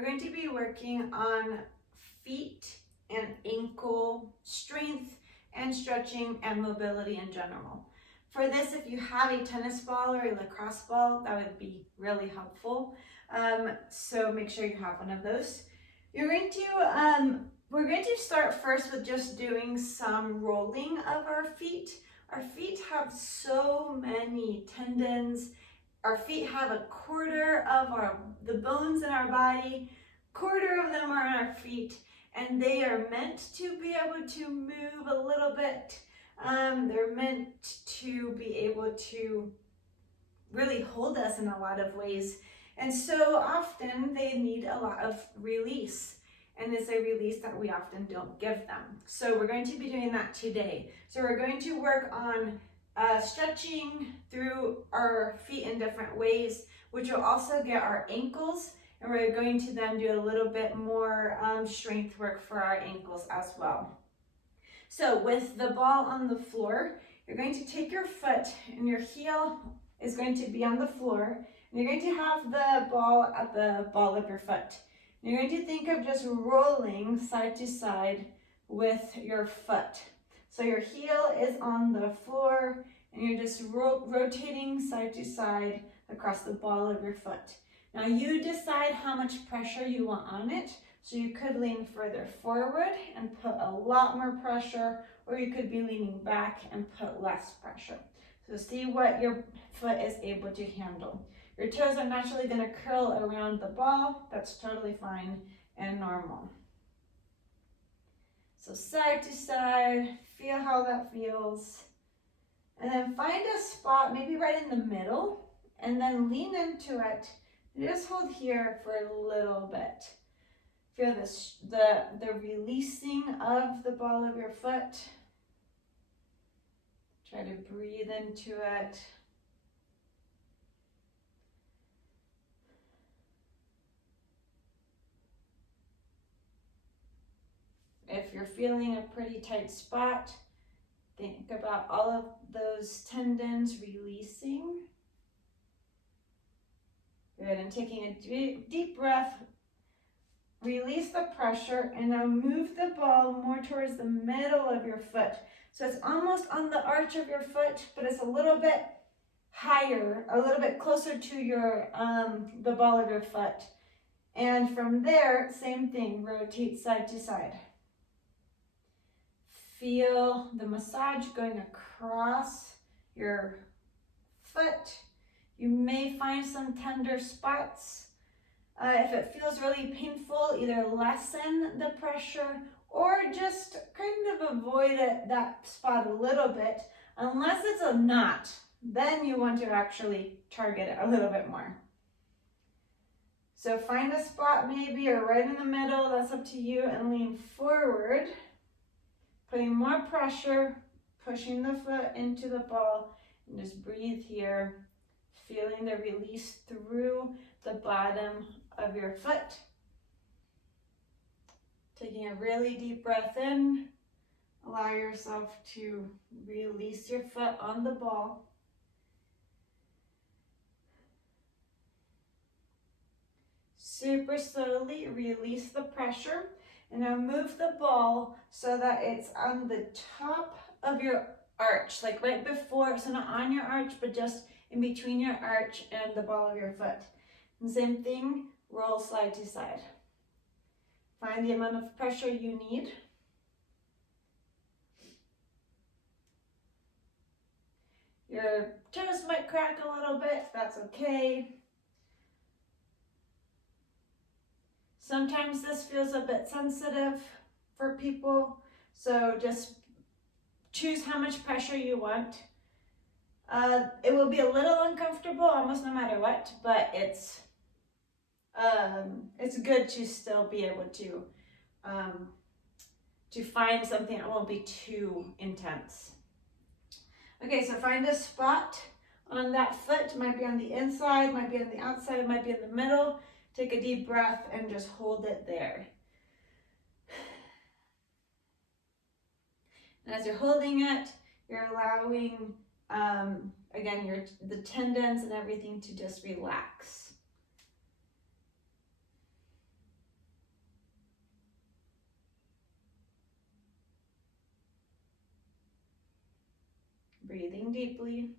we're going to be working on feet and ankle strength and stretching and mobility in general. For this, if you have a tennis ball or a lacrosse ball, that would be really helpful. So make sure you have one of those. We're going to start first with just doing some rolling of our feet. Our feet have so many tendons. Our feet have a quarter of the bones in our body, quarter of them are on our feet, and they are meant to be able to move a little bit. They're meant to be able to really hold us in a lot of ways. And so often they need a lot of release. And it's a release that we often don't give them. So we're going to be doing that today. So we're going to work on stretching through our feet in different ways, which will also get our ankles. And we're going to then do a little bit more strength work for our ankles as well. So with the ball on the floor, you're going to take your foot and your heel is going to be on the floor. And you're going to have the ball at the ball of your foot. You're going to think of just rolling side to side with your foot. So your heel is on the floor and you're just rotating side to side across the ball of your foot. Now you decide how much pressure you want on it. So you could lean further forward and put a lot more pressure, or you could be leaning back and put less pressure. So see what your foot is able to handle. Your toes are naturally going to curl around the ball. That's totally fine and normal. So side to side, feel how that feels. And then find a spot, maybe right in the middle, and then lean into it. And just hold here for a little bit. Feel the releasing of the ball of your foot. Try to breathe into it. If you're feeling a pretty tight spot, think about all of those tendons releasing. Good, and taking a deep breath, release the pressure, and now move the ball more towards the middle of your foot. So it's almost on the arch of your foot, but it's a little bit higher, a little bit closer to your the ball of your foot. And from there, same thing, rotate side to side. Feel the massage going across your foot. You may find some tender spots. If it feels really painful, either lessen the pressure or just kind of avoid that spot a little bit. Unless it's a knot, then you want to actually target it a little bit more. So find a spot maybe or right in the middle, that's up to you, and lean forward, putting more pressure, pushing the foot into the ball, and just breathe here, feeling the release through the bottom of your foot. Taking a really deep breath in, allow yourself to release your foot on the ball. Super slowly release the pressure, and now move the ball so that it's on the top of your arch, like right before, so not on your arch, but just in between your arch and the ball of your foot. And same thing, roll side to side. Find the amount of pressure you need. Your toes might crack a little bit, that's okay. Sometimes this feels a bit sensitive for people, so just choose how much pressure you want. It will be a little uncomfortable almost no matter what, but it's good to still be able to find something that won't be too intense. Okay, so find a spot on that foot. Might be on the inside, might be on the outside, it might be in the middle. Take a deep breath and just hold it there. And as you're holding it, you're allowing, again, the tendons and everything to just relax. Breathing deeply.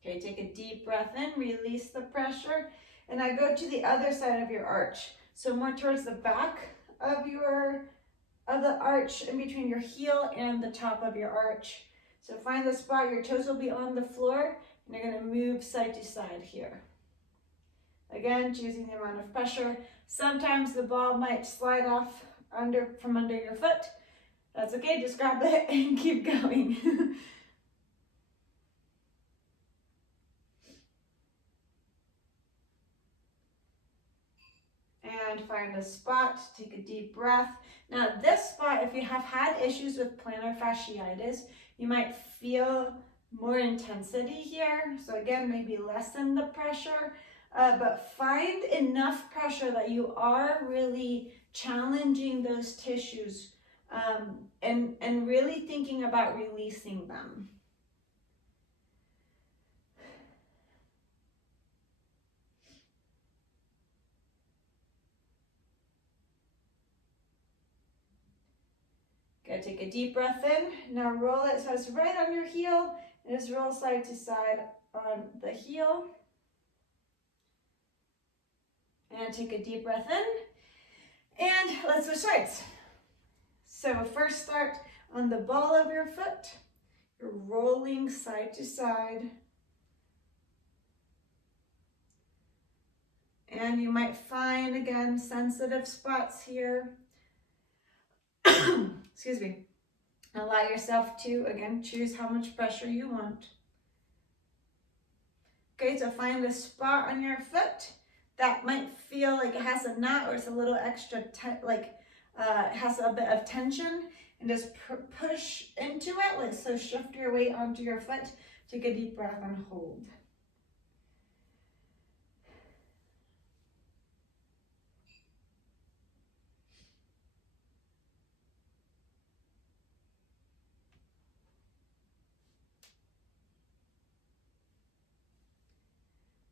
Okay, take a deep breath in, release the pressure, and now go to the other side of your arch. So more towards the back of the arch, in between your heel and the top of your arch. So find the spot, your toes will be on the floor, and you're gonna move side to side here. Again, choosing the amount of pressure. Sometimes the ball might slide off from under your foot. That's okay, just grab it and keep going. And find a spot, take a deep breath. Now this spot, if you have had issues with plantar fasciitis, you might feel more intensity here. So again, maybe lessen the pressure, but find enough pressure that you are really challenging those tissues and really thinking about releasing them. Good, take a deep breath in. Now roll it so it's right on your heel, and just roll side to side on the heel. And take a deep breath in. And let's switch sides. So first start on the ball of your foot. You're rolling side to side. And you might find, again, sensitive spots here. Excuse me. Allow yourself to, again, choose how much pressure you want. Okay, so find a spot on your foot that might feel like it has a knot or it's a little extra, it has a bit of tension, and just push into it. Like so, shift your weight onto your foot. Take a deep breath and hold.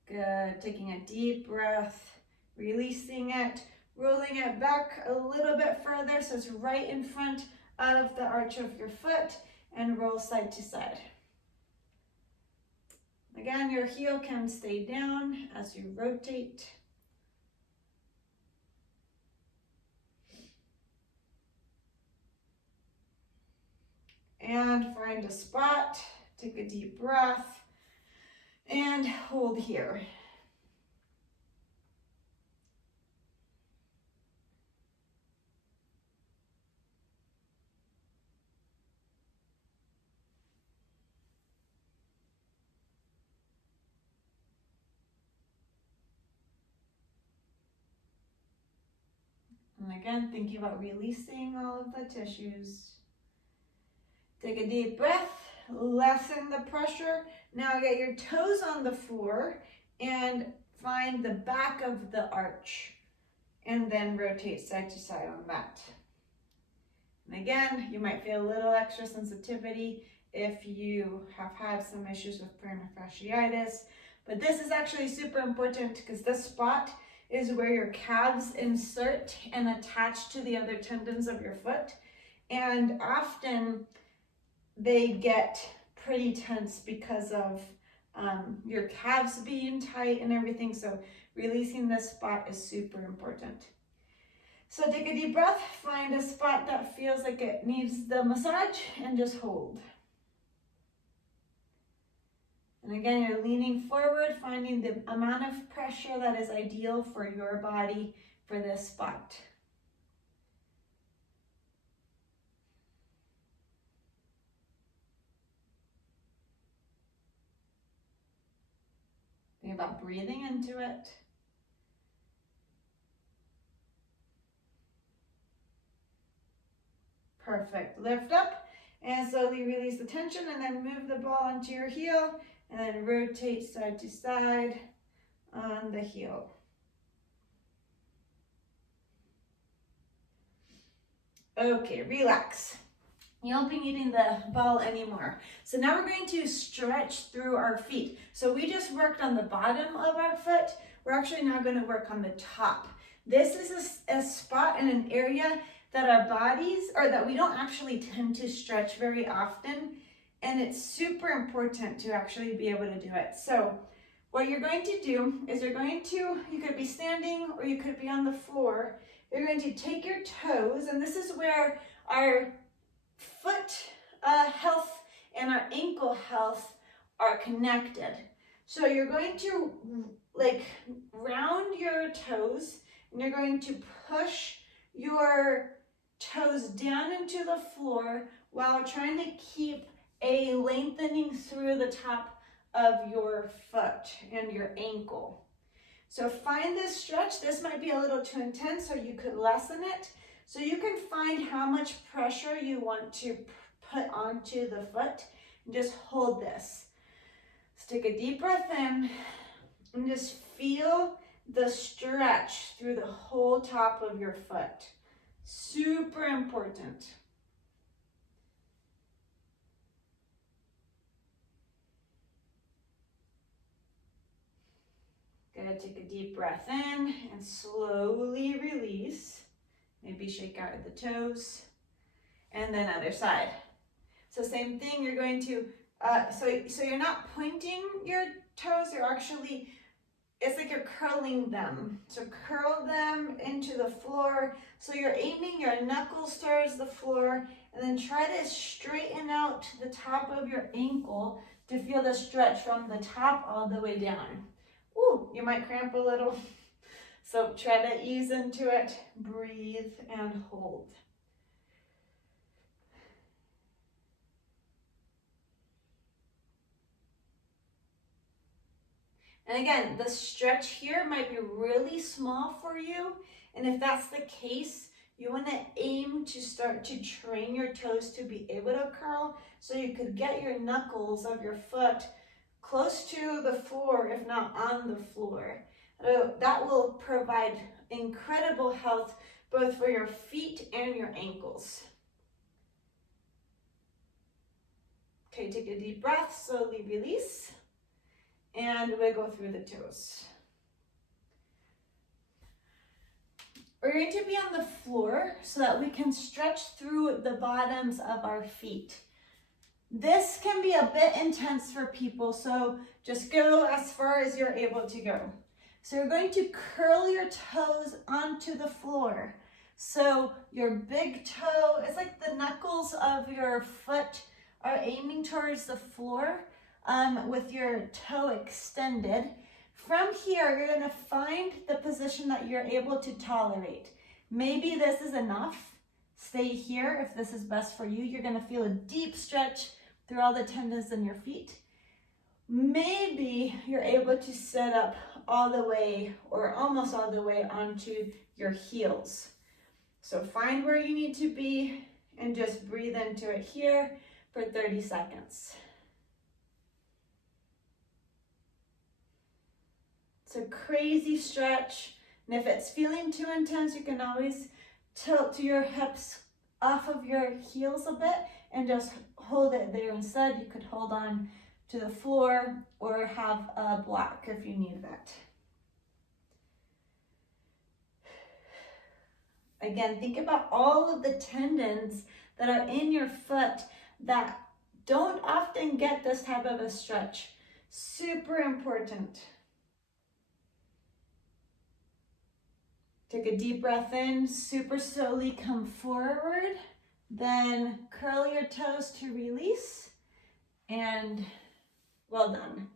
Good, taking a deep breath, releasing it, rolling it back a little bit further so it's right in front of the arch of your foot, and roll side to side. Again, your heel can stay down as you rotate. And find a spot, take a deep breath, and hold here. And again, thinking about releasing all of the tissues. Take a deep breath, lessen the pressure. Now get your toes on the floor and find the back of the arch, and then rotate side to side on that. And again, you might feel a little extra sensitivity if you have had some issues with plantar fasciitis, but this is actually super important because this spot is where your calves insert and attach to the other tendons of your foot, and often they get pretty tense because of your calves being tight and everything. So releasing this spot is super important. So take a deep breath, find a spot that feels like it needs the massage, and just hold. And again, you're leaning forward, finding the amount of pressure that is ideal for your body for this spot. Think about breathing into it. Perfect. Lift up and slowly release the tension, and then move the ball onto your heel, and then rotate side to side on the heel. Okay, relax. You won't be needing the ball anymore. So now we're going to stretch through our feet. So we just worked on the bottom of our foot. We're actually now going to work on the top. This is a spot in an area that our bodies, or that we don't actually tend to stretch very often. And it's super important to actually be able to do it. So what you're going to do is you could be standing or you could be on the floor. You're going to take your toes, and this is where our foot health and our ankle health are connected. So you're going to like round your toes, and you're going to push your toes down into the floor while trying to keep a lengthening through the top of your foot and your ankle. So find this stretch. This might be a little too intense, so you could lessen it. So you can find how much pressure you want to put onto the foot and just hold this. So take a deep breath in and just feel the stretch through the whole top of your foot. Super important. Good, take a deep breath in and slowly release. Maybe shake out the toes. And then other side. So same thing, you're going to, so you're not pointing your toes, you're actually, it's like you're curling them. So curl them into the floor. So you're aiming your knuckles towards the floor, and then try to straighten out the top of your ankle to feel the stretch from the top all the way down. Ooh, you might cramp a little. So try to ease into it, breathe and hold. And again, the stretch here might be really small for you. And if that's the case, you want to aim to start to train your toes to be able to curl, so you could get your knuckles of your foot close to the floor, if not on the floor. That will provide incredible health both for your feet and your ankles. Okay, take a deep breath, slowly release, and wiggle through the toes. We're going to be on the floor so that we can stretch through the bottoms of our feet. This can be a bit intense for people, so just go as far as you're able to go. So you're going to curl your toes onto the floor. So your big toe, it's like the knuckles of your foot are aiming towards the floor with your toe extended. From here, you're going to find the position that you're able to tolerate. Maybe this is enough. Stay here if this is best for you. You're going to feel a deep stretch through all the tendons in your feet. Maybe you're able to sit up all the way or almost all the way onto your heels. So find where you need to be and just breathe into it here for 30 seconds. It's a crazy stretch, and if it's feeling too intense, you can always tilt your hips off of your heels a bit and just hold it there. Instead, you could hold on to the floor or have a block if you need that. Again, think about all of the tendons that are in your foot that don't often get this type of a stretch. Super important. Take a deep breath in, super slowly come forward, then curl your toes to release, and well done.